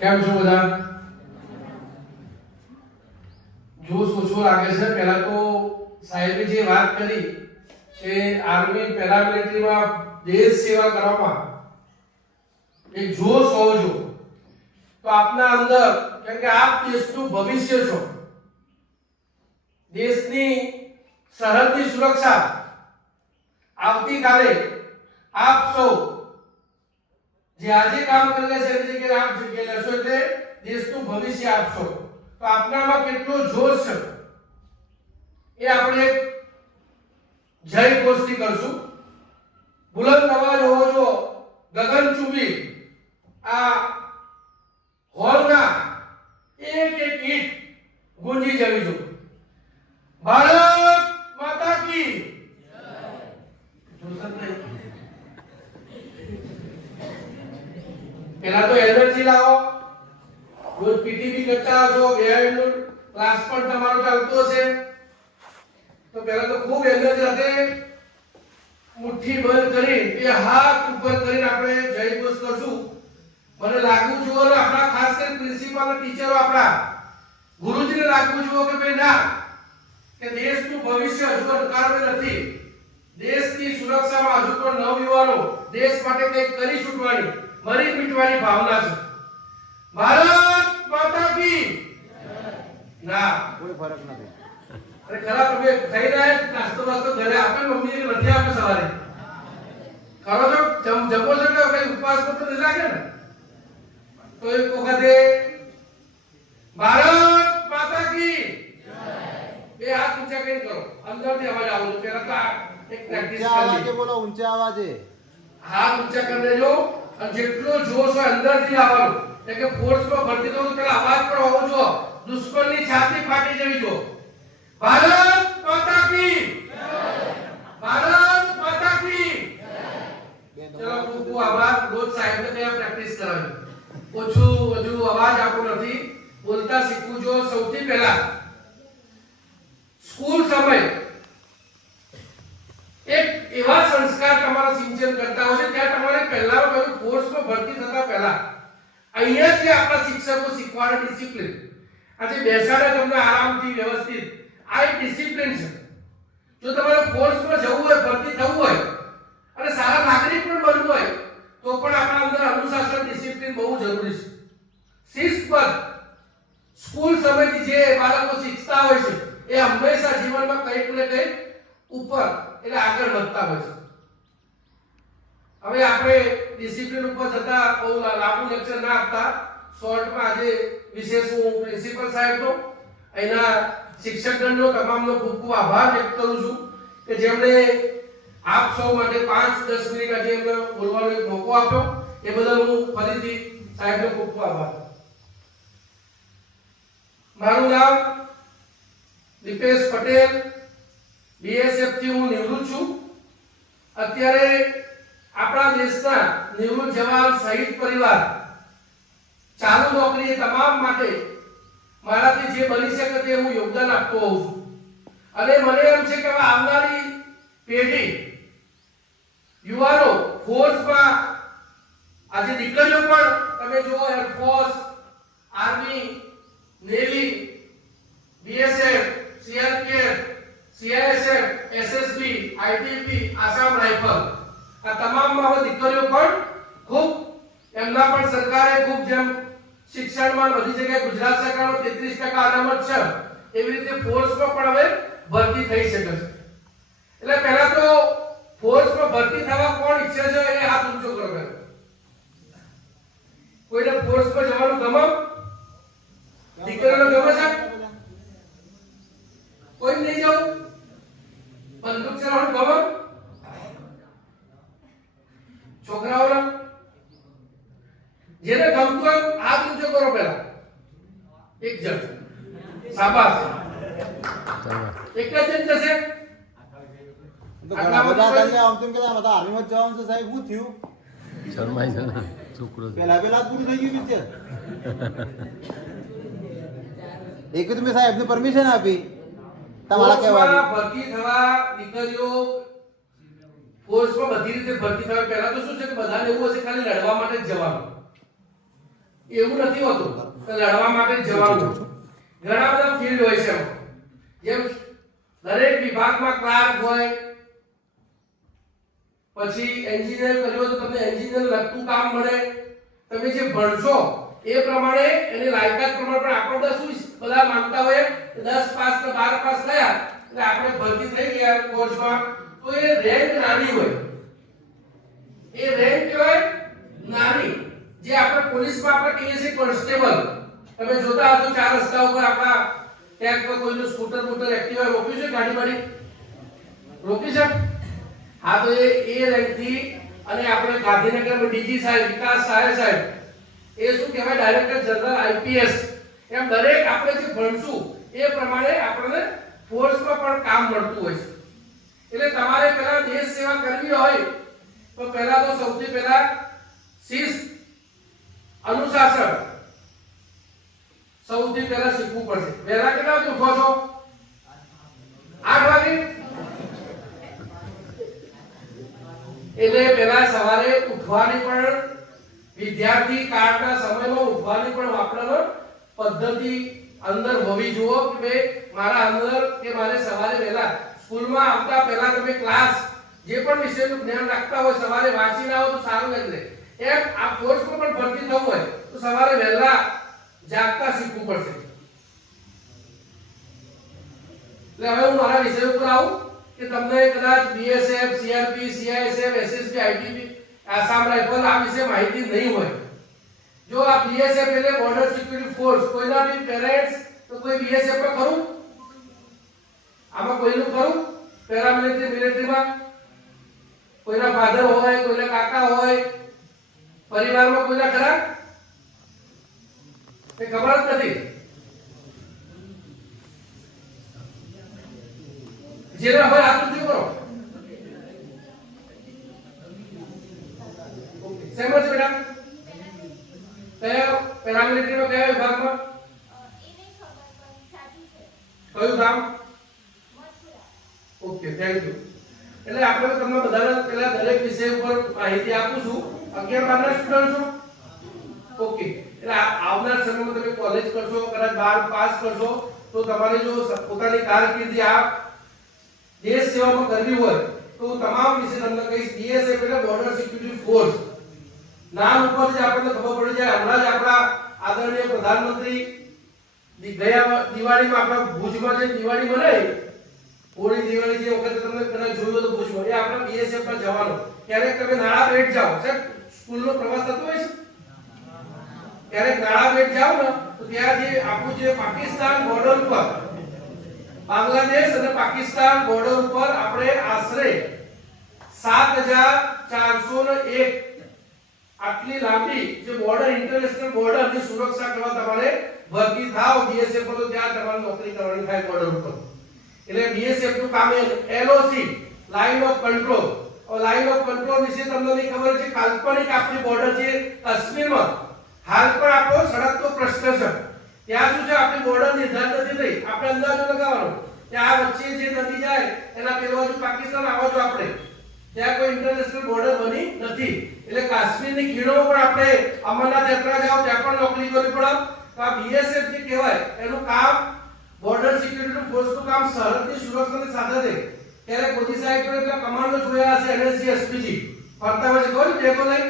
કેમ છો બધા? જોશ ઓછો લાગે છે. પહેલા તો સાહેબે જે વાત કરી કે આર્મી પેરામિલિટરીમાં દેશ સેવા કરવામાં એક જોશ હોવો જોઈએ. તો આપના અંદર, કેમ કે આપ દેશનું ભવિષ્ય છો, દેશની સરહદની સુરક્ષા આવતીકાલે આપ સૌ જે આજે કામ કરી રહ્યા છે એની જગ્યાએ આપ જગ્યાએ લેશો એટલે દેશનું ભવિષ્ય આપશો. તો આપનામાં કેટલો જોશ છે એ આપણે જય ઘોષથી કરશું. બુલંદ અવાજ હોવો જો ગગનચુંબી આ હોલના એક એક ઈંટ ગુંજી જવી જો. ભારત માતા કી પેલા તો એનર્જી લાવો. રોજ પીટીબી કરતા છો, બિહાઇન્ડ ક્લાસ પણ તમારો ચાલતો હશે. તો પહેલા તો ખૂબ એનર્જી સાથે મુઠ્ઠી બંધ કરી એ હાથ ઉપર કરીને આપણે જય ઘોષ કરશું. મને લાગુ જુઓ ને આપણા ખાસ કરીને પ્રિન્સિપાલ અને ટીચરો આપણા ગુરુજીને લાગવું જુઓ કે ભાઈ ના, કે દેશનું ભવિષ્ય હજુ અંધકારમય નથી. દેશની સુરક્ષામાં હજુ પણ નવયુવાનો દેશ માટે કંઈક કરી છૂટવાની, મરી મીટવાની ભાવના છે. ભારત માતા કી ના કોઈ ફરક નથી. અરે ખરા તમે ખાઈ રહ્યા નાસ્તો વાસ્તો ઘરે આપે મમ્મી નથી આપે સવારે ખરો છો જમો છો કે કઈ ઉપવાસ તો નહીં લાગે ને. તો એક વખતે ભારત માતા કી બે હાથ ઊંચા કરીને કરો. અંદરથી અવાજ આવવો જોઈએ. પેલા તો એક પ્રેક્ટિસ ઊંચા કરી અવાજે બોલો, ઊંચા અવાજે. હાથ ઊંચા કરી દેજો અને જેટલો જોશ હોય અંદરથી આવવાનો. એટલે કે ફોર્સમાં ભરતી થવું પેલા અવાજ પણ હોવો જોઈએ. દુશ્મનની છાતી ફાટી જવી જોઈએ. ભારત માતા કી ભારત માતા કી. ચલો ખૂબ ખૂબ આભાર. રોજ સાહેબને ત્યાં પ્રેક્ટિસ કરાવી. ઓછું હજુ અવાજ આપો નથી બોલતા શીખવું જો. સૌથી પહેલા સ્કૂલ સમય એક એવા સંસ્કાર તમારા સિંચન કરતા હોય છે ત્યાં તમારે પહેલા બધું કોર્સમાં ભરતી થતા પહેલા અહીંયાથી આપણા શિક્ષકો શીખવાડે ડિસિપ્લિન. આજે બેસાડે તમને આરામથી વ્યવસ્થિત. આ એક ડિસિપ્લિન છે. જો તમારે કોર્સમાં જવું હોય, ભરતી થવું હોય અને સારા નાગરિક પણ બનવું હોય તો પણ આપણા અંદર અનુશાસન ડિસિપ્લિન બહુ જરૂરી છે. શિસ્તબદ્ધ સ્કૂલ સમયથી જે બાળકો શીખતા હોય છે એ હંમેશા જીવનમાં કંઈક ને કંઈક ઉપર એટલે આગળ વધતા હોય છે. હવે આપણે ડિસિપ્લિન ઉપર જતા બહુ લાંબુ લેક્ચર ના આપતા, શોર્ટમાં આજે વિશેષ હું પ્રિન્સિપલ સાહેબનો, અહીંના શિક્ષકગણનો તમામનો ખૂબ ખૂબ આભાર વ્યક્ત કરું છું કે જેમણે આપ સૌ માટે 5-10 મિનિટ આજે એમને બોલવાનો એક મોકો આપ્યો. એ બદલ હું ફરીથી સાહેબનો ખૂબ ખૂબ આભાર. મારું નામ દીપેશ પટેલ, બીએસએફ થી હું નિવૃત્ત છું. અત્યારે આપણા દેશના નિવૃત્ત જવાન શહીદ પરિવાર ચાલુ નોકરી તમામ માટે મારાથી જે બની શકે તે હું યોગદાન આપતો હોઉં છું. અને મને એમ છે કે આવનારી પેઢી યુવાનો ફોર્સમાં આજે દીકરીઓ પણ તમે જુઓ air force, army, navy, BSF, CRPF, CISF, SSB, ITB, Assam rifle આ તમામમાં હવે દીકરીઓ પણ ખૂબ એમના પણ સરકારે ખૂબ જેમ શિક્ષણમાં બધી જગ્યાએ ગુજરાત સરકારનો 33% અનામત છે એવી રીતે ફોર્સમાં પણ હવે ભરતી થઈ શકે છે. એટલે પહેલા તો ફોર્સમાં ભરતી થવા કોણ ઈચ્છે છે એ હાથ ઊંચો કરો. કોઈને ફોર્સમાં જવાનું ગમે? દીકરીઓને ગમે છે? કોઈ નહીં જવું? બંદૂક ચલાવવાનું ગમે? છોકરાઓને જેને ગમતું હોય હાથ ઊંચો કરો પહેલા. એક જણ શાબાશ. એક જ જણ જશે. તો ઘણા બધા હતા આમ તેમ કહેતા હતા આર્મીમાં જવાનું છે સાહેબ. શું થયું? શરમાઈ છે ને છોકરો. પેલા પૂરું થઈ ગયું પિક્ચર. એક તો મેં સાહેબને પરમિશન આપી તમારા કહેવાની. ભરતી થવા દીકરીઓ ફોર્સમાં બધી રીતે ભરતી થવા પહેલા તો શું છે કે બધાને એવું હશે ખાલી લડવા માટે જ જવાનું. એવું નથી હોતું કે લડવા માટે જ જવાનું. ઘણા બધા ફિલ્ડ હોય છે એમાં. જેમ દરેક વિભાગમાં ક્લાર્ક હોય, પછી એન્જિનિયર કર્યો તો તમને એન્જિનિયર લગતું કામ મળે. તમે જે ભણશો એ પ્રમાણે એની લાયકાત પ્રમાણે પણ આપણે બધા શું બધા માનતા હોય કે 10 પાસ કે 12 પાસ થયા એટલે આપણે ભરતી થઈ ગયા કોર્સમાં, તો એ રેન્ક નાની હોય. એ રેન્ક કહેવાય નાની. જે આપણે પોલીસમાં આપણે કહીએ છીએ કોન્સ્ટેબલ. તમે જોતા હશો ચાર રસ્તા ઉપર આપણા ક્યાંક કોઈનું સ્કૂટર બૂટર એક્ટિવા રોક્યું છે, ગાડી વાડી રોકી છે. હા, તો એ રેન્કથી અને આપણે ગાંધીનગરમાં ડીજી સાહેબ, વિકાસ સાહેબ એ શું કહેવાય ડાયરેક્ટર જનરલ આઈપીએસ. એમ દરેક આપણે જે ભણશું એ પ્રમાણે આપણને ફોર્સમાં પણ કામ મળતું હોય છે. એટલે તમારે પહેલા દેશ સેવા કરવી હોય તો પહેલા તો સૌથી પહેલા શિસ્ત, અનુશાસન સૌથી પહેલા શીખવું પડશે. વહેલા કેટલા વાગે ઉઠો છો? 8 વાગે. એટલે પહેલા સવારે ઉઠવાની પણ વિદ્યાર્થી કાળના સમયમાં ઉઠવાની પણ આપણને પદ્ધતિ અંદર હોવી જોઈએ કે ભાઈ મારા અંદર કે મારે સવારે વહેલા સ્કૂલમાં આવતા પહેલા તમે ક્લાસ જે પણ વિષયનું જ્ઞાન રાખતા હોય સવારે વાંચીને આવો તો સારું રહે. એમ આ કોર્સમાં પણ ભરતી થવું હોય તો સવારે વહેલા જાગતા શીખવું પડશે. એટલે હવે હું મારા વિષય ઉપર આવું કે તમને કદાચ BSF, CRP, CISF, SSB, ITB, Assam rifle આ વિશે માહિતી નહીં હોય. જો આ બીએસએફ એટલે બોર્ડર સિક્યુરિટી ફોર્સ, કોઈના બી પેરેન્ટ્સ તો કોઈ બીએસએફ માં ખરું? આમાં કોઈનું ખરું? પેરામિલિટરી, મિલિટરીમાં કોઈના ફાધર હોય, કોઈના કાકા હોય, પરિવારમાં કોઈના ખરા? તે ખબર જ નથી. જેના હોય હાથ ઊંચું કરો. સેમ જ બેટા? કયા પેરામિલિટરીમાં કયા વિભાગમાં? કયું ગામ? Okay, thank you. એટલે આપણે તમને બધાને પહેલા દરેક વિષય ઉપર માહિતી આપું છું. 11 બારના સ્ટુડન્ટ છો? ઓકે. એટલે આવનાર સમયમાં તમે કોલેજ કરશો, કદાચ 12 પાસ કરશો તો તમારે જો પોતાની કારકિર્દી આ દેશ સેવામાં કરવી હોય તો હું તમામ વિશે તમને કહીશ. બીએસએફ એટલે બોર્ડર સિક્યુરિટી ફોર્સ. નામ ઉપરથી આપણને ખબર પડી જાય. હમણાં જ આપણા આદરણીય પ્રધાનમંત્રી ગયા દિવાળીમાં આપણા ભુજમાં જે દિવાળી મનાઈ, હોળી દિવાળી જે વખતે તમને કદાચ જોયું હોય તો ભુજમાં, એ આપણા બીએસએફ ના જવાનો. ક્યારેક તમે નાળા બેટ જાઓ, સાહેબ સ્કૂલનો પ્રવાસ થતો હોય છે, ક્યારેક નાળા બેટ જાઓ ને તો ત્યાં જે આપણું જે પાકિસ્તાન બોર્ડર ઉપર, બાંગ્લાદેશ અને પાકિસ્તાન બોર્ડર ઉપર આપણે આશરે 7401 આટલી લાંબી જે બોર્ડર, ઇન્ટરનેશનલ બોર્ડર ની સુરક્ષા કરવા તમારે ભરતી થાવ બીએસએફ પર તો ત્યાં તમારે નોકરી કરવાની થાય બોર્ડર ઉપર. એટલે બીએસએફ નું કામ LOC, line of control. Line of control વિશે તમને નહીં ખબર છે, કાલ્પનિક આપણી બોર્ડર છે કાશ્મીરમાં. હાલ પણ આપણો સડકતો પ્રશ્ન છે. ત્યાં શું છે, આપણી બોર્ડર નિર્ધારિત નથી થઈ. આપણે અંદાજો લગાવવાનો કે આ વચ્ચે જે નદી જાય એના પેલો બાજુ પાકિસ્તાન, આ બાજુ આપણે. ત્યાં કોઈ ઇન્ટરનેશનલ બોર્ડર બની નથી. એટલે કાશ્મીરની ખીણોમાં પણ આપણે અમરનાથ યાત્રા જાઓ ત્યાં પણ નોકરી કરવી પડે. તો આ બીએસએફ જે કહેવાય એનું કામ બોર્ડર સિક્યુરિટી ફોર્સનું કામ સરહદની સુરક્ષાની સાથે છે. ત્યારે મોદી સાહેબ પણ એટલા કમાન્ડો જોયા છે, એનએસજી, એસપીજી ફરતા હોય છે, ખબર બેગો લઈ.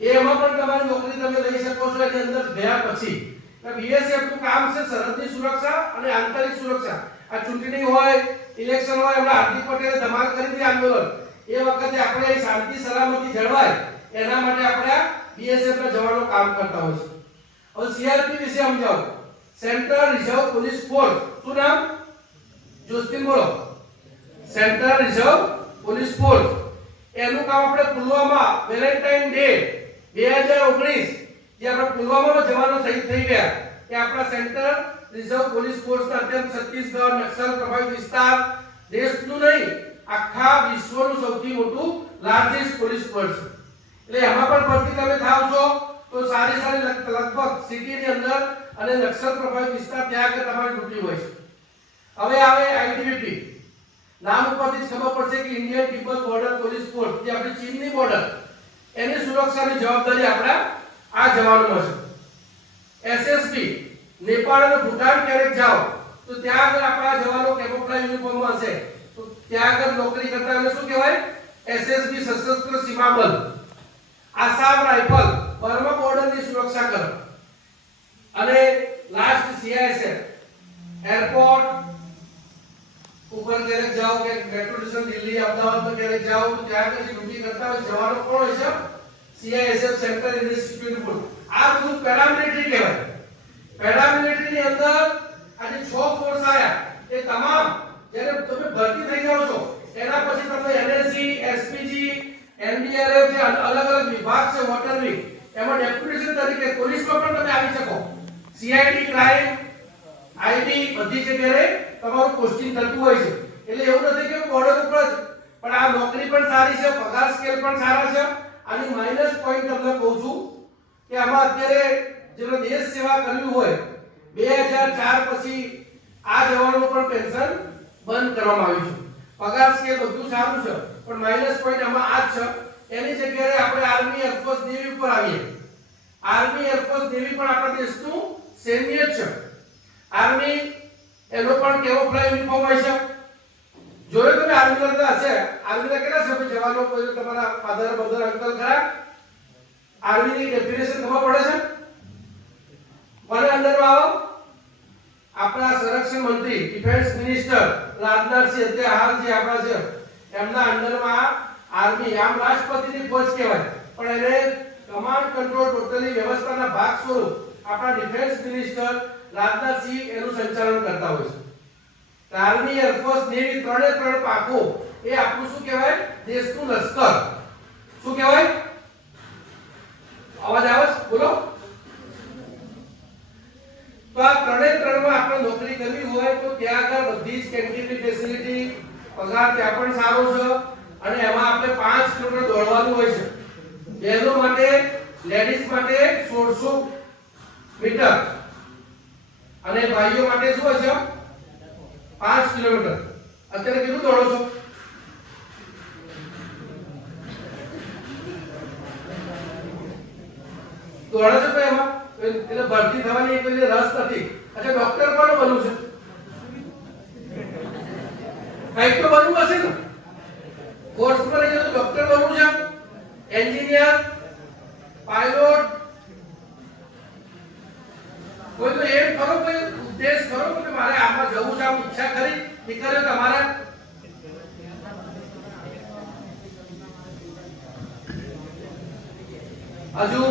એમાં પણ તમારી નોકરી તમે લઈ શકો છો એની અંદર ગયા પછી. બીએસએફ નું કામ છે સરહદની સુરક્ષા અને આંતરિક સુરક્ષા. આ ચૂંટણી હોય, ઇલેક્શન હોય, હમણાં હાર્દિક પટેલે ધમાલ કરી હતી આંદોલન, એ વખતે આપણે શાંતિ સલામતી જળવાય એના માટે આપણે બીએસએફ ના જવાનો કામ કરતા હોય છે. હવે સીઆરપી વિશે સમજાવો. Central reserve police force. શું નામ? જોસ્તીન બોલો. Central reserve police force. એનું કામ આપણે પુલવામા વેલેન્ટાઇન ડે 2019 જે આપણા પુલવામામાં જવાનો શહીદ થઈ ગયા એ આપણા સેન્ટ્રલ રિઝર્વ પોલીસ ફોર્સના અત્યંત છત્તીસગઢ નક્સલ પ્રભાવિત વિસ્તાર, દેશનું નહીં આખા વિશ્વનું સૌથી મોટું લાર્જેસ્ટ પોલીસ ફોર્સ. એટલે એમાં પણ ભરતી તમે થાવ છો તો સારી લગભગ સિટીની અંદર અને નક્સલ પ્રભાવિત વિસ્તાર ત્યાં આગળ તમારી ડ્યુટી હોય છે. હવે આવે આઈટીબીપી. નામ ઉપરથી જ ખબર પડશે કે Indian people border police force, જે આપણી ચીનની બોર્ડર, એની સુરક્ષાની જવાબદારી આપણા આ જવાનોમાં છે. એસએસબી નેપાળ અને ભૂટાન ક્યારેક જાઓ તો ત્યાં આગળ આપણા જવાનો કેમોફ્લેજ યુનિફોર્મમાં હશે તો ત્યાં આગળ નોકરી કરતા એને શું કહેવાય? એસએસબી સશસ્ત્ર સીમા બલ. આસામ રાઇફલ બર્મા બોર્ડરની સુરક્ષા કરે. અને લાસ્ટ સીઆઈએસએફ એરપોર્ટ ઉપર ક્યારેક જાઓ કે મેટ્રો સ્ટેશન દિલ્હી અમદાવાદમાં ક્યારેક જાઓ તો ત્યાં આગળ ડ્યુટી કરતા હોય જવાનો કોણ હોય છે? CISF central institute force. આ બધું પેરામિલિટરી કહેવાય. પેરામિલિટરી ની અંદર આ જે 6 ફોર્સ આયા એ તમામ જ્યારે તમે ભરતી થઈ જાઓ છો એના પછી તમને એનએસજી, એસપીજી, એનડીઆરએફ જે અલગ અલગ વિભાગ છે વોટર વિંગ એમાં ડેપ્યુટેશન તરીકે પોલીસમાં પણ તમે આવી શકો. સીઆઈડી ક્રાઇમ આઈબી બધી જગ્યાએ તમારું પોસ્ટિંગ થતું હોય છે. એટલે એવું નથી કે બોર્ડર ઉપર જ પણ આ નોકરી પણ સારી છે, પગાર સ્કેલ પણ સારા છે. આની માઈનસ પોઈન્ટ તમને કહું છું કે આમાં અત્યારે જેનો દેશ સેવા કર્યું હોય 2004 પછી આ જવાનોનું પણ પેન્શન બંધ કરવામાં આવ્યું છે. પગાર સ્કેલ બધું સારું છે પણ માઈનસ પોઈન્ટ આમાં આ જ છે. એની જગ્યાએ આપણે આર્મી, એરફોર્સ, નેવી ઉપર આવીએ. આર્મી, એરફોર્સ, નેવી પણ આપણા દેશનું સૈન્ય જ છે. આર્મી એનો પણ કેમોફ્લેજ યુનિફોર્મ હોય છે. જોયો તમે આર્મી અંદર હશે. આર્મીના કેટલા સભ્ય જવાનો કોઈ તમારા ફાધર, મધર, અંકલ ખરા? આર્મીની ડેફિનેશન ખબર પડે છે? કોને અંડરમાં આવો? આપણા સંરક્ષણ મંત્રી, ડિફેન્સ મિનિસ્ટર રાજનાથસિંહ તે હાલ જે આપણા છે એમના અંડરમાં આર્મી આમ રાષ્ટ્રપતિની ફોજ કહેવાય પણ એને કમાન્ડ કંટ્રોલ ટોટલી વ્યવસ્થાના ભાગ સ્વરૂપ આપણા ડિફેન્સ મિનિસ્ટર રાજનાથસિંહ એનું સંચાલન કરતા હોય છે. આર્મી, એરફોર્સ, નેવી ત્રણે ત્રણ પાકો એ આપણું શું કહેવાય? દેશનું લશ્કર. શું કહેવાય? અવાજ આવે છે? બોલો. તો આ ત્રણે ત્રણમાં આપણે નોકરી કરવી હોય તો ત્યાં આગળ બધી જ કેન્ટીનની ફેસિલિટી, પગાર ત્યાં પણ સારો છે અને એમાં આપણે 5 કિલોમીટર દોડવાનું હોય છે. બહેનો માટે, લેડીઝ માટે 1600 મીટર અને ભાઈઓ માટે શું હોય છે? 5 કિલોમીટર. અત્યારે કેટલું દોડો છો? દોડો છો તો એમાં એટલે ભરતી થવાની કોઈ રસ નથી. અચ્છા ડોક્ટર કોણ બનવું છે? કઈક તો બનવું હશે ને. કોર્સ પર જો ડોક્ટર બનવું છે, એન્જિનિયર, પાયલોટ, કોઈ તો એમ કરો, કોઈ ઉદ્દેશ કરો કે મારે આમાં જવું છે, આમ ઈચ્છા કરી નીકળ્યો તમારે. હજુ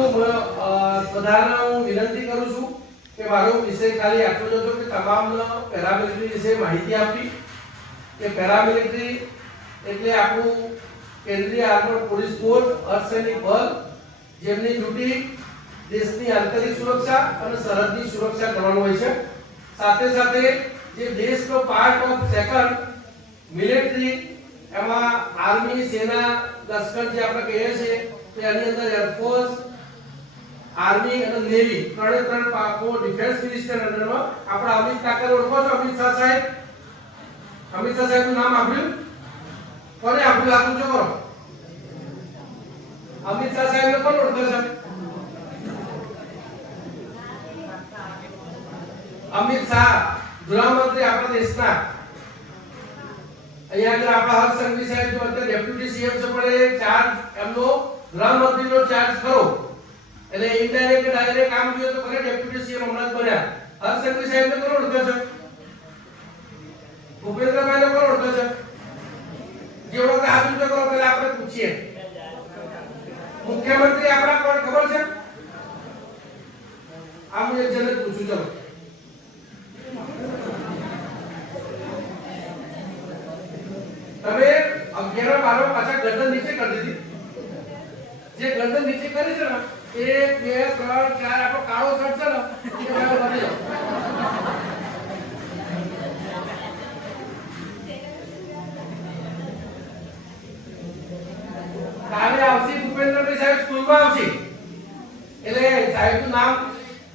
બધાને હું વિનંતી કરું છું કે મારો વિષય ખાલી આટલો જ હતો કે તમામને પેરામિલિટરી વિશે માહિતી આપી કે પેરામિલિટરી એટલે આપણું કેન્દ્રીય આર્મડ પોલીસ ફોર્સ, અર્ધસૈનિક બળ જેમની ડ્યુટી દેશની આંતરિક સુરક્ષા અને સરહદની સુરક્ષા કરવાનું હોય છે. સાથે સાથે જે દેશનો પાર્ટ ઓફ સેકન્ડ મિલિટરી એમાં આર્મી, સેના, લશ્કર જે આપણે કહીએ છીએ એની અંદર એરફોર્સ, આર્મી અને નેવી ત્રણે ત્રણ પાકો ડિફેન્સ મિનિસ્ટર અંડરમાં આપણા અમિત કાકા ઓળખો છો? અમિત શાહ સાહેબ. અમિત શાહ સાહેબનું નામ આપ્યું કોને આપ્યું? આપું છો કરો. અમિત શાહ સાહેબને કોણ ઓળખે છે? અમિત શાહ ગૃહમંત્રી આપણા દેશના. અહીંયા આગળ આપણા હર્ષ સંઘવી સાહેબ જો અત્યારે ડેપ્યુટી સીએમ છે પણ એ ચાર્જ એમનો ગૃહમંત્રીનો ચાર્જ ખરો એટલે ઇનડાયરેક્ટ ડાયરેક્ટ કામ જોઈએ તો કરે ડેપ્યુટી સીએમ હમણાં જ બન્યા. હર્ષ સંઘવી સાહેબને કોણ ઓળખે છે? ભૂપેન્દ્રભાઈને કોણ ઓળખે છે? જે ઓળખે હાથ ઊંચો કરો પહેલા આપણે પૂછીએ. મુખ્યમંત્રી આપણા કોણ ખબર છે? આ હું એક જણને પૂછું. ચલો તમે 11 12 પાછા ગરદન નીચે કરી દીધી. જે ગરદન નીચે કરી છે ને 1 2 3 4 આપણો કાળો શર્ટ છે ને એ બરાબર બની જાવ. કાલે આવશે ભૂપેન્દ્રભાઈ સાહેબ સ્કૂલમાં આવશે એટલે સાહેબનું નામ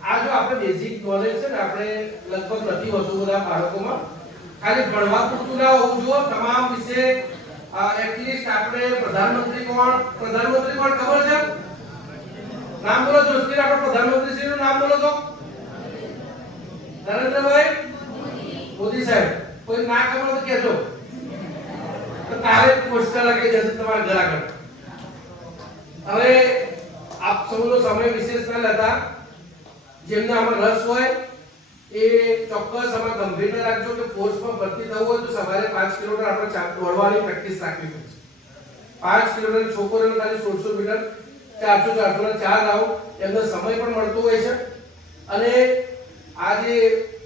આ જો આપણે બેઝિક નોલેજ છે ને આપણે લગભગ નથી હોતું બધા બાળકોમાં. ખાલી ભણવા પૂરતું ના હોવું જોઈએ. તમામ વિશે એટલીસ્ટ આપણે પ્રધાનમંત્રી કોણ ખબર છે? નામ બોલો જોસ્તી. આપણે પ્રધાનમંત્રી શ્રીનું નામ બોલો તો કોઈ ના ખબર હોય તો કહેજો, તો તારે પોસ્ટર લગાવી દેશે તમારા ઘર આગળ. હવે આપ સૌનો સમય વિશેષ ન લેતા, જેમને આમાં રસ હોય એ ચોક્કસ આમાં ગંભીરતા રાખજો કે ફોર્સમાં ભરતી થવું હોય તો સવારે 5 કિલોમીટર આપણે દોડવાની પ્રેક્ટિસ રાખવી પડશે. 5 કિલોમીટર છોકરીઓને ખાલી 1600 મીટર 400 ના 4 રાઉન્ડ એમનો સમય પણ મળતો હોય છે. અને આ જે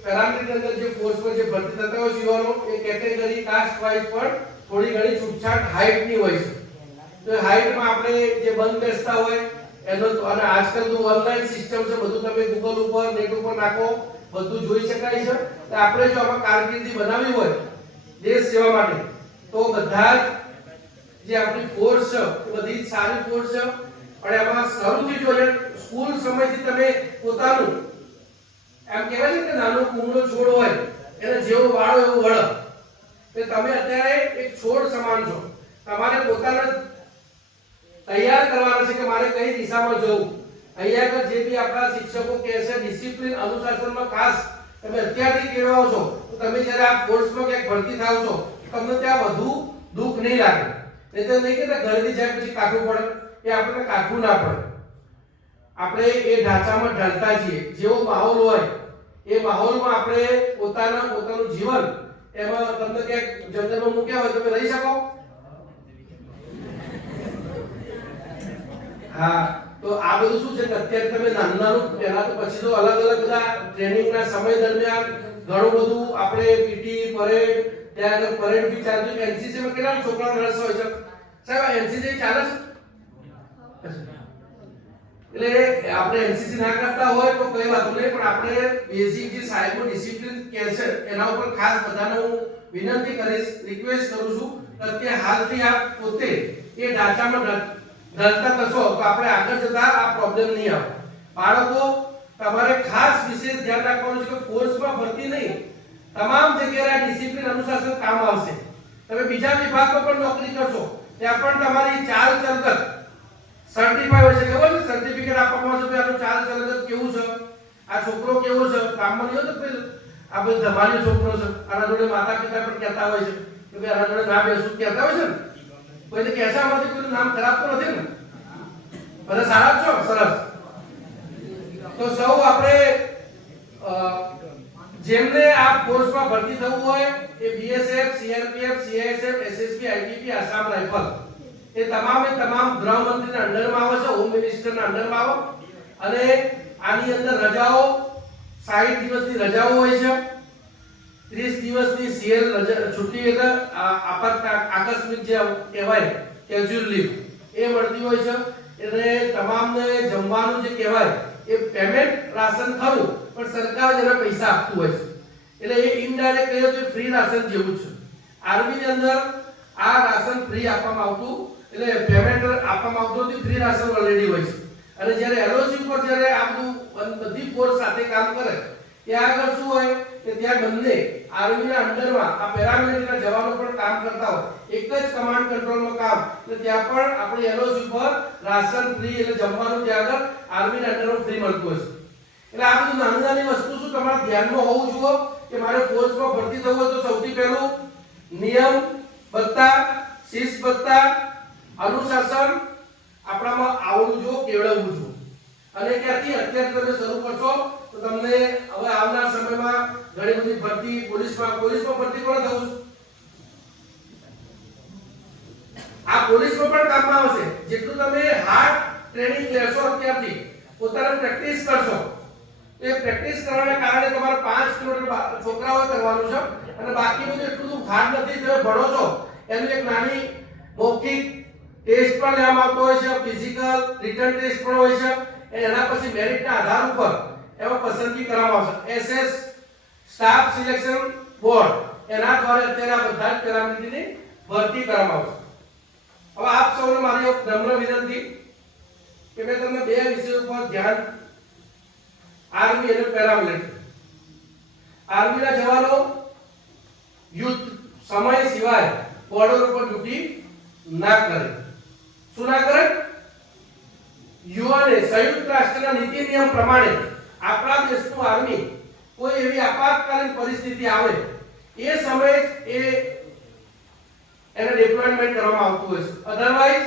પેરામિલિટરી અંદર જે ફોર્સમાં જે ભરતી થતા હોય છે યુવાનો, એ કેટેગરી કાસ્ટ વાઇઝ પણ થોડી ઘણી છૂટછાટ હાઈટની હોય છે. તો હાઈટમાં આપણે જે બંધ બેસતા હોય એનો, અને આજકાલ તો ઓનલાઈન સિસ્ટમ છે, બધું તમે ગૂગલ ઉપર નેટ ઉપર નાખો, બધું જોઈ શકાય છે. તો આપણે જો આમાં કારકિર્દી બનાવવી હોય દેશ સેવા માટે, તો બધા જે આપણી ફોર્સ છે એ બધી સારી ફોર્સ છે. પણ એમાં શરૂથી જોઈએ સ્કૂલ સમયથી તમે પોતાનું, એમ કહેવાય છે કે નાનો કુમળો છોડ હોય એને જેવો વાળો એવો વળ. તો તમે અત્યારે એક છોડ સમાન છો. તમારે પોતાને તૈયાર કરવાના છે કે મારે કઈ દિશામાં જવું. અહીંયા આગળ જે બી આપણા શિક્ષકો કહે છે ડિસિપ્લિન અનુશાસનમાં ખાસ તમે અત્યારથી કેળવાઓ છો, તો તમે જ્યારે આ કોર્સમાં ક્યાંક ભરતી થાવ છો તમને ત્યાં વધુ દુઃખ નહીં લાગે. નહીં તો નહીં કે ઘરેથી જાય પછી કાઢવું પડે, એ આપણને કાઢવું ના પડે. આપણે એ ઢાંચામાં ઢાલતા છીએ. જેવો માહોલ હોય એ માહોલમાં આપણે પોતાનું જીવન એમાં તમને ક્યાંક જંગલમાં મૂક્યા હોય તમે રહી શકો. હા, તો આ બધું શું છે કે અત્યારે તમે નાનું પહેલા તો પછી તો અલગ અલગ બધા ટ્રેનિંગના સમય દરમિયાન ઘણું બધું આપણે પીટી પરેડ, ત્યાં આગળ પરેડ બી ચાલતું. એનસીસી માં કેટલા છોકરાઓને રસ હોય છે સાહેબ? એનસીસી ચાલે છે? એટલે આપણે એનસીસી ના કરતા હોય તો કઈ વાત નહીં, પણ આપણે બેઝિક જે સાહેબનો ડિસિપ્લિન કહે છે એના ઉપર ખાસ બધાને હું વિનંતી કરીશ, રિક્વેસ્ટ કરું છું કે અત્યારે હાલથી આપ પોતે એ ઢાંચામાં ઢળતા થશો તો આપણે આગળ જતા આ પ્રોબ્લેમ નહીં આવે. બાળકો તમારે ખાસ વિશેષ ધ્યાન રાખવાનું છે કે ફોર્સમાં ભરતી નહીં, તમામ જગ્યાએ આ ડિસિપ્લિન અનુશાસન કામ આવશે. તમે બીજા વિભાગમાં પણ નોકરી કરશો ત્યાં પણ તમારી ચાલ ચલકત સર્ટિફાઈ હોય છે. ખબર છે? સર્ટિફિકેટ આપવામાં આવશે કે આનું ચાલ ચલકત કેવું છે, આ છોકરો કેવો છે. કામમાં નહીં હોતો પેલું આ બધું ધમાલી છોકરો છે, આના જોડે માતા પિતા પણ કહેતા હોય છે કે ભાઈ આના જોડે ના બેસવું કહેતા હોય છે ને. કોઈ તો કહેતા હોય કોઈનું નામ ખરાબ તો નથી ને? બધા સારા છો? સરસ. તો સૌ આપણે જેમને આ કોર્સમાં ભરતી થવું હોય એ BSF, CRPF, CISF, SSB, ITB, Assam rifle એ તમામે તમામ ગૃહમંત્રીના અંડરમાં આવે છે, હોમ મિનિસ્ટરના અંડરમાં આવે. અને આની અંદર રજાઓ 60 દિવસની રજાઓ હોય છે, 30 દિવસની સીએલ છુટ્ટી એટલે આકસ્મિક જે કહેવાય કેઝ્યુઅલ લીવ એ મળતી હોય છે. એટલે તમામને જમવાનું જે કહેવાય એ પેમેન્ટ રાશન ખરું, પણ સરકાર જ એના પૈસા આપતું હોય છે. એટલે એ ઇનડાયરેક્ટ કહીએ તો ફ્રી રાશન જેવું છે. આર્મીની અંદર આ રાશન ફ્રી આપવામાં આવતું, એટલે પેમેન્ટ આપવામાં આવતું નથી, ફ્રી રાશન ઓલરેડી હોય છે. અને જ્યારે એલઓસી ઉપર જ્યારે આ બધું બધી ફોર્સ સાથે કામ કરે ત્યાં આગળ શું હોય કે ત્યાં બંને આર્મીના અંડરમાં આ પેરામિલિટરીના જવાનો પણ કામ કરતા હોય, એક જ કમાન્ડ કંટ્રોલમાં કામ. એટલે ત્યાં પણ આપણે એલઓસી ઉપર રાશન ફ્રી, એટલે જમવાનું ત્યાં આગળ આર્મીના અંડરમાં ફ્રી મળતું હોય છે. એટલે આ બધું નાની નાની વસ્તુ શું તમારા ધ્યાનમાં હોવું જોઈએ કે મારે ફોર્સમાં ભરતી થવું હોય તો સૌથી પહેલું નિયમબદ્ધતા, શિસ્તબદ્ધતા, અનુશાસન આપણામાં આવડવું જોઈએ, કેળવવું જોઈએ. અને ત્યાંથી અત્યારે તમે શરૂ કરશો તો તમને હવે આવનાર સમયમાં ઘણી બધી ભરતી, પોલીસમાં ભરતી કોને થવું? આ પોલીસમાં પણ કામમાં આવશે. જેટલું તમે હાર્ડ ટ્રેનિંગ લેશો અત્યારથી, પોતાને પ્રેક્ટિસ કરશો, એ પ્રેક્ટિસ કરવાને કારણે તમારે 5 કિલોમીટર છોકરાઓએ કરવાનું છે. અને બાકી બધું એટલું હાર્ડ નથી. તમે ભણો છો એનું એક નાની મૌખિક ટેસ્ટ પણ લેવામાં આવતો હોય છે, ફિઝિકલ રિટન ટેસ્ટ પણ હોય છે. એના પછી મેરિટના આધાર ઉપર એમાં પસંદગી કરવામાં આવશે. એસએસ સ્ટાફ સિલેક્શન બોર્ડ એના દ્વારા અત્યારે આ બધા જ પેરામિલિટરીની ભરતી કરવામાં આવશે. હવે આપ સૌને મારી એક નમ્ર વિનંતી કે મેં તમને બે વિષયો ઉપર ધ્યાન, આર્મી અને પેરામિલિટરી. આર્મીના જવાનો યુદ્ધ સમય સિવાય બોર્ડર ઉપર ડ્યુટી ના કરે. શું ના કરે? યુએન સંયુક્ત રાષ્ટ્રના નીતિ નિયમ પ્રમાણે આપણા દેશનું આર્મી કોઈ એવી આપાતકાલીન પરિસ્થિતિ આવે એ સમયે એ એને ડિપ્લોયમેન્ટ કરવામાં આવતું હોય છે. અધરવાઇઝ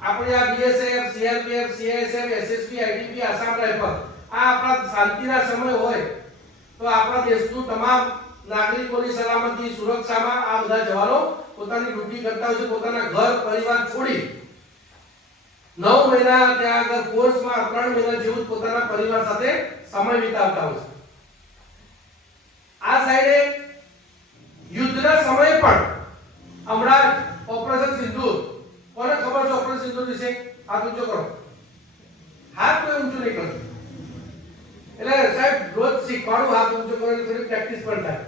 આપણે આ BSF, CRPF, CISF, SSP, ITP, Assam rifle આ આપણા શાંતિના સમય હોય તો આપણા દેશનું તમામ નાગરિકોની સલામતી સુરક્ષામાં આ બધા જવાનો પોતાની ડ્યુટી કરતા હોય છે. પોતાના ઘર પરિવાર છોડી 9 મહિના ત્યાં આગળ ફોર્સમાં 3 મહિના જેવું પોતાના પરિવાર સાથે સમય વિતાવતા હોય છે. આ સાઈડે યુદ્ધના સમયે પણ હમણાં ઓપરેશન સિંદૂર, કોને ખબર છે ઓપરેશન સિંદૂર વિશે? હાથ ઊંચો કરો. હાથ કોઈ ઊંચું નહીં કરતું. એટલે સાહેબ રોજ શીખવાડું હાથ ઊંચો કરો એટલે થોડી પ્રેક્ટિસ પણ થાય.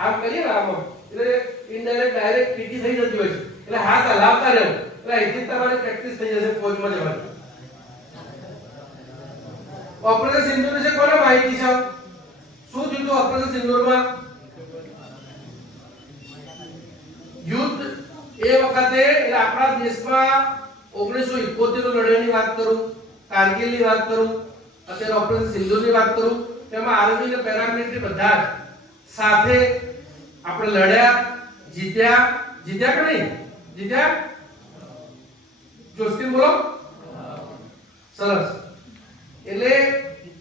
આમ કરીએ ને આમ એટલે ઇનડાયરેક્ટ ડાયરેક્ટ પીટી થઈ જતી હોય છે. એટલે હાથ હલાવતા રહેવું એટલે અહીંથી તમારી પ્રેક્ટિસ થઈ જશે ફોજમાં જવાની. ઓપરેશન સિંદૂર વિશે કોને માહિતી છે? શું થયું હતું ઓપરેશન સિંદૂરમાં? યુદ્ધ એ વખતે એટલે આપણા દેશમાં 1971 નો લડાઈની વાત કરું, કારગિલની વાત કરું, અત્યારે ઓપરેશન સિંદૂરની વાત કરું, તેમાં આર્મી અને પેરામિલિટરી બધા જ સાથે આપણે લડ્યા, જીત્યા કે નહીં જીત્યા? જોસ્તી બોલો. સરસ. એટલે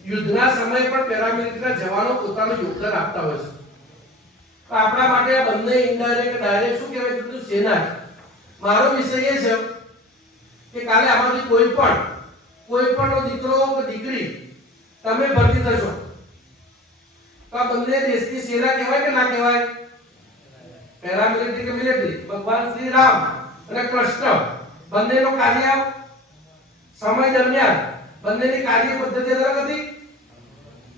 યુદ્ધના સમયે પણ પેરામિલિટરીના જવાનો પોતાનું યોગદાન આપતા હોય છે. તો આપણા માટે આ બંને ઇનડાયરેક્ટ ડાયરેક્ટ શું કહેવાય છે? સેના. મારો વિષય એ છે કે કાલે આમાંથી કોઈ પણ દીકરો કે દીકરી તમે ભરતી થશો તો આ બંને દેશની સેના કહેવાય કે ના કહેવાય? પેરામિલિટરી કે મિલિટરી? ભગવાન શ્રી રામ અને કૃષ્ણ બંનેનો કાર્ય સમય દરમિયાન બંનેની કાર્ય પદ્ધતિ અલગ હતી.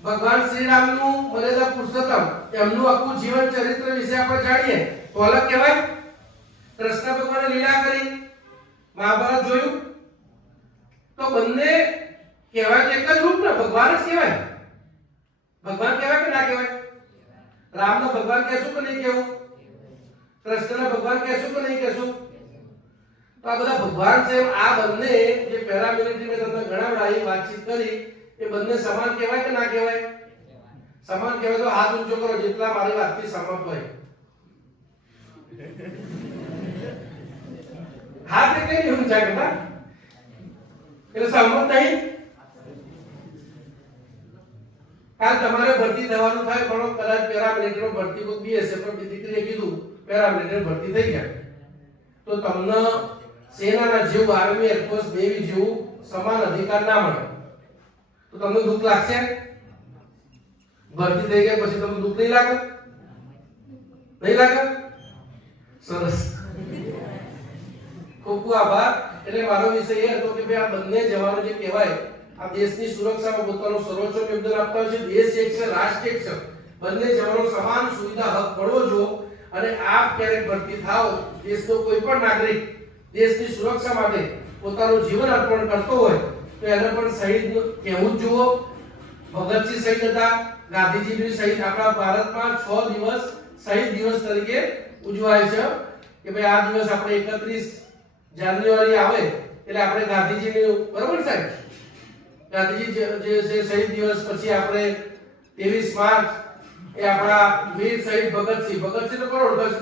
ભગવાન શ્રી રામનું મર્યાદા પુરુષોત્તમ એમનું આખું જીવન ચરિત્ર વિશે આપણે જાણીએ તો અલગ કહેવાય. કૃષ્ણ ભગવાને લીલા કરી, મહાભારત જોયું તો બંને કહેવાય એક જ રૂપ ને, ભગવાન જ કહેવાય. ભગવાન કહેવાય કે ના કહેવાય? રામને ભગવાન કહેશું કે નહીં કહેવું? કૃષ્ણને ભગવાન કહેશું કે નહીં કહેશું? તો આ બધા ભગવાન છે. આ બંને જે પેરામિલિટરી મેં તમને ઘણા બધા વાતચીત કરી એ બંને સમાન કહેવાય કે ના કહેવાય? સમાન કહેવાય તો હાથ ઊંચો કરો જેટલા મારી વાતથી સહમત હોય. હાથ એટલે નહીં ઊંચા કરતા એટલે સહમત નહીં. કાલ તમારે ભરતી થવાનું થાય પણ કદાચ પેરામિલિટરી ભરતી કોઈ બીએસએફ ની દીકરીએ કીધું પેરામિલિટરી ભરતી થઈ ગયા તો તમને સેનાના જેવું આર્મી, એરફોર્સ, નેવી જેવું સમાન અધિકાર ના મળે તો તમને દુઃખ લાગશે? ભરતી થઈ ગયા પછી તમને દુઃખ નહીં લાગે? નહીં લાગે? સરસ. ખૂબ ખૂબ આભાર. એટલે મારો વિષય એ હતો કે ભાઈ આ બંને જવાનો જે કહેવાય આ દેશની સુરક્ષામાં પોતાનું સર્વોચ્ચ યોગદાન આપતા હોય છે. દેશ એક છે, રાષ્ટ્ર એક છે. બંને જવાનો સમાન સુવિધા હક મળવો જોઈએ અને આપ ક્યારેક ભરતી થાઓ, દેશનો કોઈ પણ નાગરિક દેશની સુરક્ષા માટે પોતાનું જીવન અર્પણ કરતો હોય તો એને પણ શહીદ કહેવું જ જુઓ. ભગતસિંહ શહીદ હતા, ગાંધીજી શહીદ. આપણા ભારતમાં 6 દિવસ શહીદ દિવસ તરીકે ઉજવાય છે કે ભાઈ આ દિવસ આપણે 31 જાન્યુઆરી આવે એટલે આપણે ગાંધીજીની, બરોબર સાહેબ? ગાંધીજી જે શહીદ દિવસ પછી આપણે 23 માર્ચ એ આપણા વીર શહીદ ભગતસિંહ તો કોણ ઓળખે છે?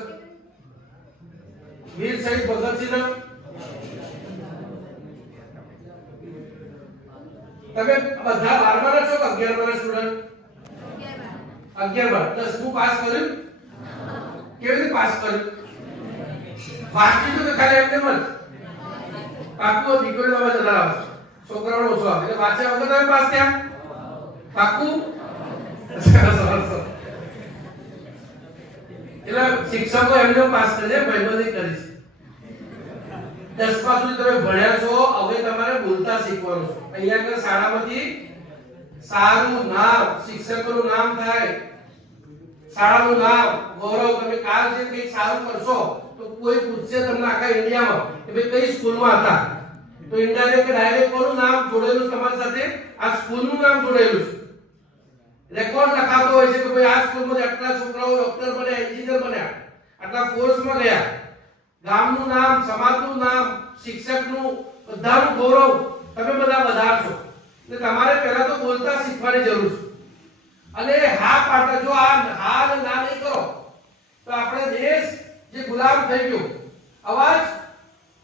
વીર શહીદ ભગતસિંહ તમે બધા 12મા છો કે 11મા સ્ટુડન્ટ? 11મા. 10મું પાસ કર્યું? કેવી રીતે પાસ કર્યું? વાંચી તો ખાલી એમને મત પાકું દીકરીનો અવાજ ધરાવે છોકરાઓનો ઓછો આવે એટલે વાંચ્યા વગર તમે પાસ થયા? પાકું? એટલે શિક્ષકો એમને પાસ કરે ભાઈબંધી કરી છે. 10મા સુધી તમે ભણ્યા છો, હવે તમારે બોલતા શીખવાનું છે. અહીંયા આગળ શાળામાંથી સારું નામ, શિક્ષકોનું નામ થાય, શાળાનું નામ, ગૌરવ. તમે કાલ જે કંઈક સારું કરશો તો કોઈ પૂછશે તમને આખા ઇન્ડિયામાં કે ભાઈ કઈ સ્કૂલમાં હતા તો ઇન્ડિયાને કે ડાયરેક્ટ કોનું નામ જોડેલું તમારી સાથે? આ સ્કૂલનું નામ જોડેલું છે. રેકોર્ડ લખાતો હોય છે કે ભાઈ આ સ્કૂલમાં આટલા છોકરાઓ ડોક્ટર બન્યા, એન્જિનિયર બન્યા, આટલા ફોર્સમાં ગયા. ગામનું નામ, સમાજનું નામ, શિક્ષકનું, બધાનું ગૌરવ તમે બધા વધારશો. એટલે તમારે પહેલા તો બોલતા શીખવાની જરૂર છે. અને હા પાડતા, જો આ હા અને ના નહીં કરો તો આપણે દેશ જે ગુલામ થઈ ગયો. અવાજ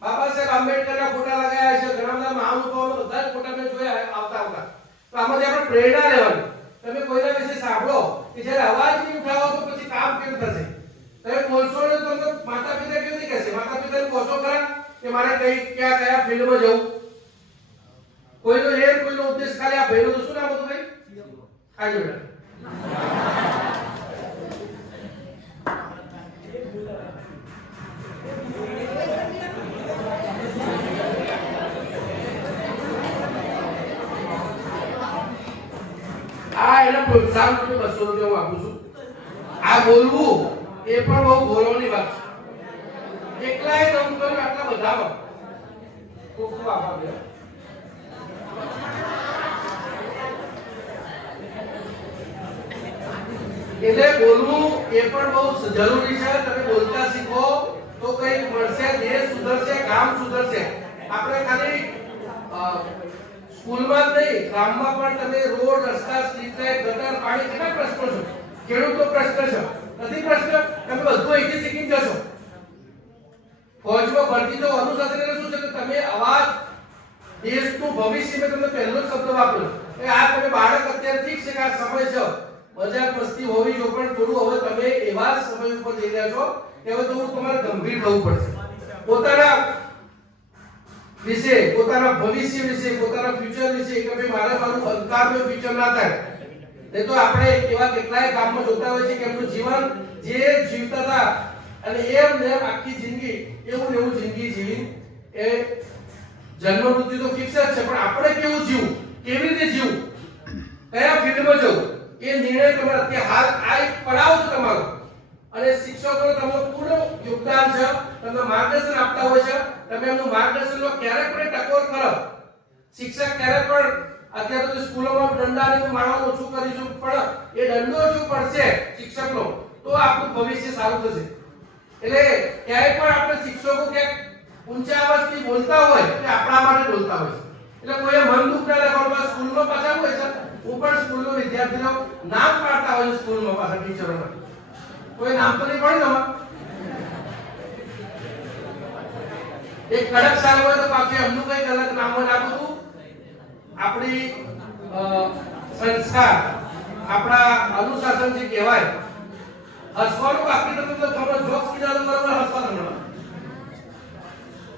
બાબા સાહેબ આંબેડકરના ફોટા લગાયા છે, ઘણા બધા મહાનુભાવોના બધા જ ફોટા મેં જોયા આવતા. તો આમાંથી આપણે પ્રેરણા લેવાની. તમે કોઈના વિશે સાંભળો કે જ્યારે અવાજ નહીં ઉઠાવો તો પછી કામ કેમ થશે? તમે બોલશો ને તો તમને માતા પિતા કેવી રીતે કહેશે? માતા પિતાને કહો ખરા કે મારે કયા ફિલ્ડમાં જવું? કોઈનો એમ કોઈનો ઉદ્દેશ ખાલી આ ભાઈનો તો શું નામ હતું ભાઈ? આજો બેટા. આ એના પ્રોત્સાહન રૂપે 200 રૂપિયા હું આપું છું. આ બોલવું એ પણ બહુ ગૌરવની વાત છે. એકલાય કામ કર્યું આટલા બધામાં. ખૂબ ખૂબ આભાર. એટલે બોલવું એ પણ બહુ જરૂરી છે. તમે બોલતા શીખો તો કંઈક મળશે, દેશ સુધરશે, ગામ સુધરશે. આપણે ખાલી સ્કૂલમાં જ નહીં, ગામમાં પણ તમે રોડ, રસ્તા, સ્ટ્રીટ લાઇટ, ગટર, પાણી કેટલા પ્રશ્નો છે? ખેડૂતનો પ્રશ્ન છે, નથી પ્રશ્ન? તમે બધું અહીંથી શીખીને જશો. ફોજમાં ભરતી તો અનુશાસન શું છે કે તમે અવાજ, દેશનું ભવિષ્ય મેં તમને પહેલો જ શબ્દ વાપર્યો કે આ તમે બાળક અત્યારે ઠીક છે કે આ સમય છે, મજાક મસ્તી હોવી જો, પણ થોડું હવે તમે એવા સમય ઉપર જઈ રહ્યા છો કે હવે થોડું તમારે ગંભીર થવું પડશે. પોતાના વિશે, પોતાના ભવિષ્ય વિશે, પોતાના ફ્યુચર વિશે કે ભાઈ મારું અંધકારનું ફ્યુચર ના થાય. એ તો આપણે એવા કેટલાય કામમાં જોતા હોય છે કે એમનું જીવન જે જીવતા હતા અને એમ આખી જિંદગી એવું ને એવું જિંદગી જીવી. એ જન્મ મૃત્યુ તો ફિક્સ જ છે, પણ આપણે કેવું જીવવું, કેવી રીતે જીવવું, કયા ફિલ્ડમાં જવું, એ નિર્ણય તમારે અત્યારે હાલ આ એક પડાવ છે તમારો. અને શિક્ષકોનો તમારું પૂર્ણ યોગદાન છે. તમે માર્ગદર્શન આપતા હોય છે, તમે એમનું માર્ગદર્શનનો ક્યારેક પણ ટકોર કરો. શિક્ષક ક્યારેક પણ અત્યારે તો સ્કૂલોમાં દંડાને મારવાનું ઓછું કરીશું, પણ એ દંડો જો પડશે શિક્ષકનો તો આપણું ભવિષ્ય સારું થશે. એટલે ક્યાંય પણ આપણે શિક્ષકો ક્યાંક ઊંચા અવાજથી બોલતા હોય કે આપણા માટે બોલતા હોય છે. એટલે કોઈ મન દુઃખ ના રાખવાનું. સ્કૂલમાં પાછા હોય છે, હું પણ સ્કૂલનો વિદ્યાર્થીનો નામ પાડતા હોય છે સ્કૂલમાં પાછા ટીચરોના. કોઈ નામ તો નહીં પડે ને? એક કડક સાહેબ હોય તો પાછું એમનું કઈ અલગ નામ નાખું છું. આપણી સંસ્કાર, આપણા અનુશાસન જે કહેવાય, હસવાનું બાકી તમે તો ખબર જોક્સ કીધા તો બરાબર હસવા તમને.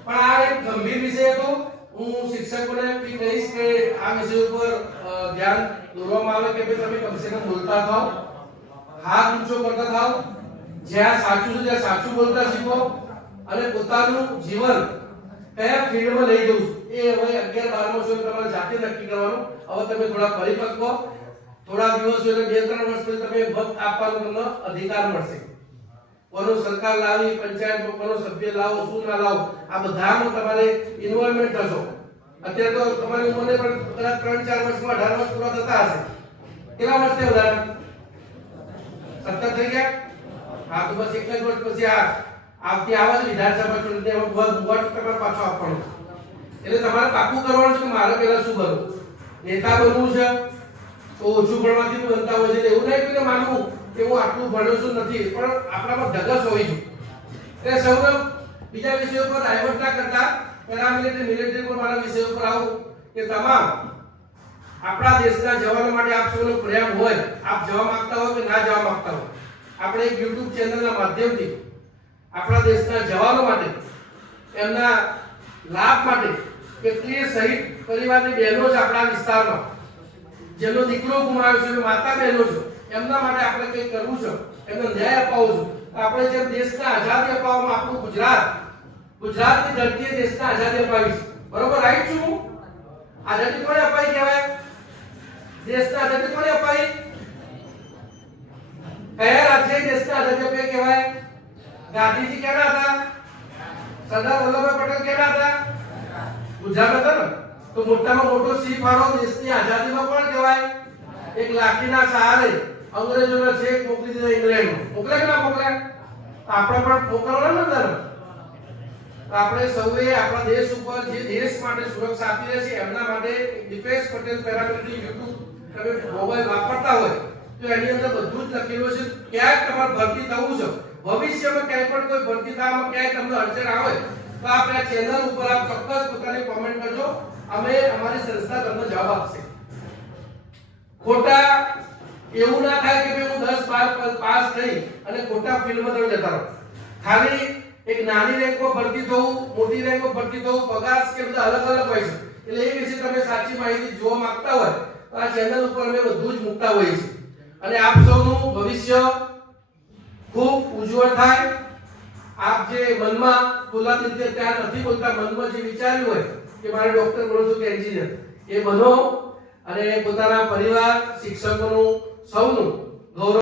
પણ આ એક ગંભીર વિષય હતો. હું શિક્ષકોને બી કહીશ કે આ વિષય ઉપર ધ્યાન દોરવામાં આવે કે ભાઈ તમે કમસે કમ બોલતા થાઓ, હાથ ઊંચો કરતા થાઓ, જ્યાં સાચું છે ત્યાં સાચું બોલતા શીખો અને પોતાનું જીવન કયા ફિલ્ડમાં લઈ જવું એ હવે 11-12મો છો તમારે જાતે નક્કી કરવાનું. હવે તમે થોડા પરિપક્વ, થોડા દિવસ એટલે 2-3 વર્ષ પછી તમે મત આપવાનો તમને અધિકાર મળશે. કોનો સરકાર લાવી, પંચાયતમાં કોનો સભ્ય લાવો, શું ના લાવો, આ બધામાં તમારે ઇન્વોલ્વમેન્ટ થશો. અત્યારે તો તમારી ઉંમરને પણ કદાચ 3-4 વર્ષમાં 18 વર્ષ પૂરા થતા હશે. કેટલા વર્ષ થયા બધા? 17 થઈ ગયા? હા, તો બસ 1 જ વર્ષ પછી આવતી આવે છે વિધાનસભા ચૂંટણી, એમાં વોટ તમારે પાછો આપવાનો. એટલે તમારે પાકું કરવાનું છે કે મારે પહેલા શું કરવું. નેતા બનવું છે તો ઓછું ભણવાથી બનતા હોય છે. એવું નહીં કે માનવું કે હું આટલું ભણ્યો છું નથી, પણ આપણામાં ધગસ હોવી જોઈએ. એટલે સૌને બીજા વિષયો પર ડાયવર્ટ ના કરતા મિલિટરી પર મારા વિષયો પર આવું કે તમામ આપણા દેશના જવાનો માટે આપ સૌનો પ્રેમ હોય, આપ જવા માંગતા હોય કે ના જવા માંગતા હોય, આપણે એક YouTube ચેનલના માધ્યમથી આપણા દેશના જવાનો માટે, એમના લાભ માટે કેટલીય શહીદ પરિવારની બહેનો છે આપણા વિસ્તારમાં, જેનો દીકરો ગુમાવ્યો છે, માતા બહેનો છે, એમના માટે આપણે કંઈક કરવું છે, એમને ન્યાય અપાવવો છે. આપણે જેમ દેશને આઝાદી અપાવવામાં આપણું ગુજરાતની ધરતીએ દેશને આઝાદી અપાવી છે. બરોબર, રાઈટ છું હું? આઝાદી કોને અપાઈ કહેવાય? દેશને આઝાદી કોને અપાઈ? કયા રાજ્યએ દેશને આઝાદી અપાઈ કહેવાય? ગાંધીજી કેના હતા? સરદાર વલ્લભભાઈ પટેલ કેના હતા? ગુજરાત હતા ને? તો મોટામાં મોટો સિંહ ફાળો દેશની આઝાદીમાં કોણ કહેવાય? એક લાઠીના સહારે અંગ્રેજોને છેક મોકલી દીધા ઇંગ્લેન્ડમાં. મોકલ્યા કે ના મોકલ્યા? આપણે પણ મોકલવાના નતા ને? આપણે સૌએ આપણા દેશ ઉપર જે દેશ માટે સુરક્ષા આપી રહી છે એમના માટે દીપેશ પટેલ પેરામિલિટરી YouTube તમે મોબાઈલ વાપરતા હોય તો એની અંદર બધું જ લખેલું છે. ક્યાંક તમારે ભરતી થવું છે, ભવિષ્યમાં ક્યાંય પણ કોઈ ભરતી થવામાં ક્યાંય તમને અડચણ આવે તો આપણા ચેનલ ઉપર આપ ચોક્કસ પોતાની કોમેન્ટ કરજો, અમે અમારી સંસ્થા તમને જવાબ આપશે. ખોટા એવું ના થાય કે ભાઈ હું 10-12 પાસ થઈ અને ખોટા ફિલ્ડમાં તમે જતા રહો. ખાલી એક નાની રેન્કમાં ભરતી થવું, મોટી રેન્કમાં ભરતી થવું, પગાર કે બધા અલગ અલગ હોય છે. એટલે એ વિશે તમે સાચી માહિતી જોવા માંગતા હોય તો આ ચેનલ ઉપર અમે બધું જ મૂકતા હોઈએ છીએ. અને આપ સૌનું ભવિષ્ય ખૂબ ઉજ્જવળ થાય. આપ જે મનમાં ખુલ્લા દિલથી ત્યાં નથી બોલતા, મનમાં જે વિચાર્યું હોય કે મારે ડોક્ટર બનવું છે કે એન્જિનિયર, એ બનો અને પોતાના પરિવાર, શિક્ષકોનું સૌનું ગૌરવ